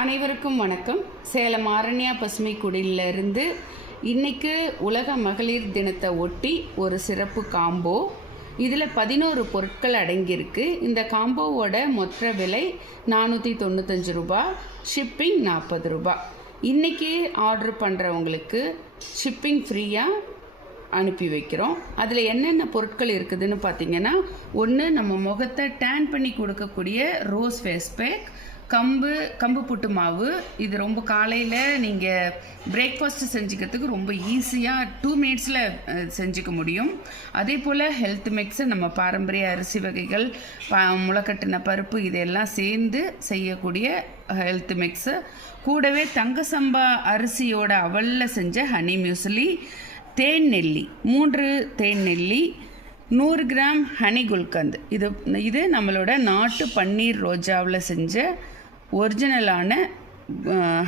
அனைவருக்கும் வணக்கம். சேலம் ஆரண்யா பசுமை குடியிலிருந்து இன்றைக்கு உலக மகளிர் தினத்தை ஒட்டி ஒரு சிறப்பு காம்போ. இதில் 11 பொருட்கள் அடங்கியிருக்கு. இந்த காம்போவோட மொத்த விலை 495 ரூபா, ஷிப்பிங் 40 ரூபா. இன்றைக்கி ஆர்டர் பண்ணுறவங்களுக்கு ஷிப்பிங் ஃப்ரீயாக அனுப்பி வைக்கிறோம். அதில் என்னென்ன பொருட்கள் இருக்குதுன்னு பார்த்தீங்கன்னா, ஒன்று நம்ம முகத்தை டேன் பண்ணி கொடுக்கக்கூடிய ரோஸ் ஃபேஸ் பேக், கம்பு புட்டு மாவு. இது ரொம்ப காலையில் நீங்கள் பிரேக்ஃபாஸ்ட்டு செஞ்சுக்கிறதுக்கு ரொம்ப ஈஸியாக 2 மினிட்ஸில் செஞ்சுக்க முடியும். அதே போல் ஹெல்த் மிக்ஸு, நம்ம பாரம்பரிய அரிசி வகைகள், முளைக்கட்டின பருப்பு இதெல்லாம் சேர்ந்து செய்யக்கூடிய ஹெல்த் மிக்ஸு. கூடவே தங்க சம்பா அரிசியோட அவலில் செஞ்ச ஹனி மியூஸ்லி, தேன் நெல்லி 3 தேன் நெல்லி, 100 கிராம் ஹனி குல்கந்த். இது நம்மளோட நாட்டு பன்னீர் ரோஜாவில் செஞ்ச ஒரிஜினலான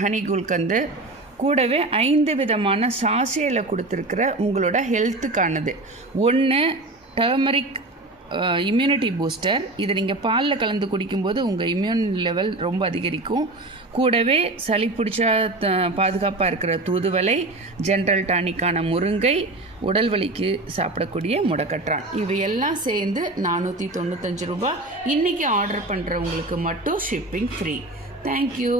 ஹனி குல்கந்து. கூடவே 5 விதமான சாஷேயில் கொடுத்துருக்கிற உங்களோட ஹெல்த்துக்கானது. 1 டர்மரிக் இம்யூனிட்டி பூஸ்டர். இதை நீங்கள் பாலில் கலந்து குடிக்கும்போது உங்கள் இம்யூன் லெவல் ரொம்ப அதிகரிக்கும். கூடவே சளி பிடிச்சா பாதுகாப்பாக இருக்கிற தூதுவளை, ஜென்ரல் டானிக்கான முருங்கை, உடல் வலிக்கு சாப்பிடக்கூடிய முடக்கற்றான். இவையெல்லாம் சேர்ந்து 495 ரூபா. இன்றைக்கி ஆர்டர் பண்ணுறவங்களுக்கு மட்டும் ஷிப்பிங் ஃப்ரீ. தேங்க்யூ.